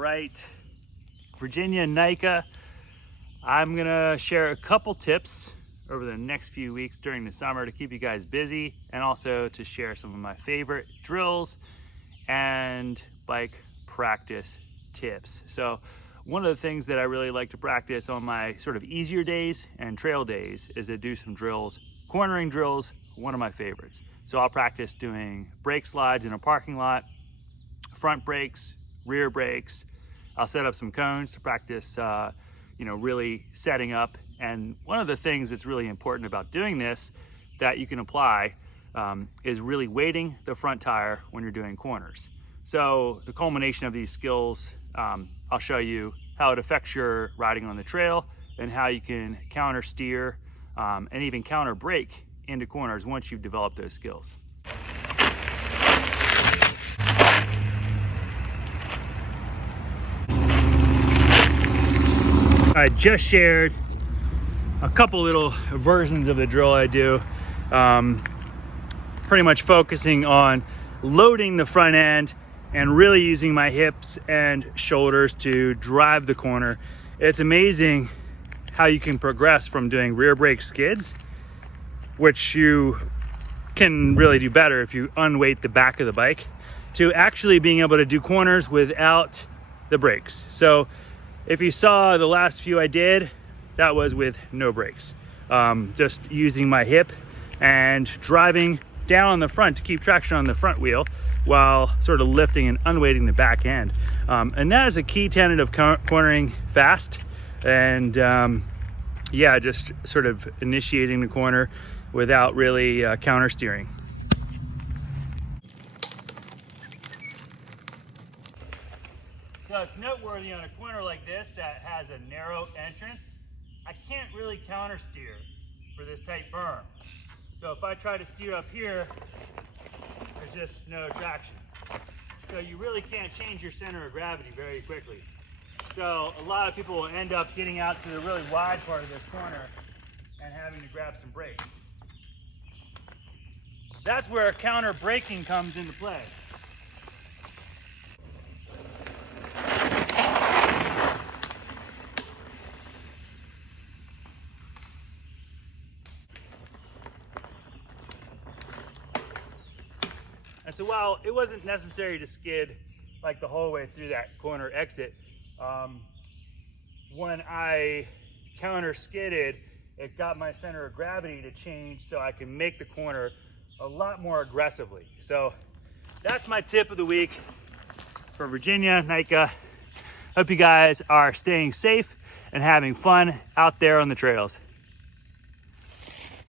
right, Virginia NICA. I'm gonna share a couple tips over the next few weeks during the summer to keep you guys busy, and also to share some of my favorite drills and bike practice tips. So one of the things that I really like to practice on my sort of easier days and trail days is to do some drills. Cornering drills, one of my favorites. So I'll practice doing brake slides in a parking lot, front brakes, rear brakes. I'll set up some cones to practice really setting up. And one of the things that's really important about doing this that you can apply is really weighting the front tire when you're doing corners. So the culmination of these skills, I'll show you how it affects your riding on the trail and how you can counter steer and even counter brake into corners once you've developed those skills. I just shared a couple little versions of the drill I do, pretty much focusing on loading the front end and really using my hips and shoulders to drive the corner. It's amazing how you can progress from doing rear brake skids, which you can really do better if you unweight the back of the bike, to actually being able to do corners without the brakes. So if you saw the last few I did, that was with no brakes, just using my hip and driving down on the front to keep traction on the front wheel while sort of lifting and unweighting the back end. And that is a key tenet of cornering fast, and just sort of initiating the corner without really counter steering. So it's noteworthy on a corner like this that has a narrow entrance, I can't really counter steer for this tight berm. So if I try to steer up here, there's just no traction. So you really can't change your center of gravity very quickly. So a lot of people will end up getting out to the really wide part of this corner and having to grab some brakes. That's where counter braking comes into play. And so while it wasn't necessary to skid like the whole way through that corner exit, when I counter skidded, it got my center of gravity to change so I can make the corner a lot more aggressively. So that's my tip of the week for Virginia NICA. Hope you guys are staying safe and having fun out there on the trails.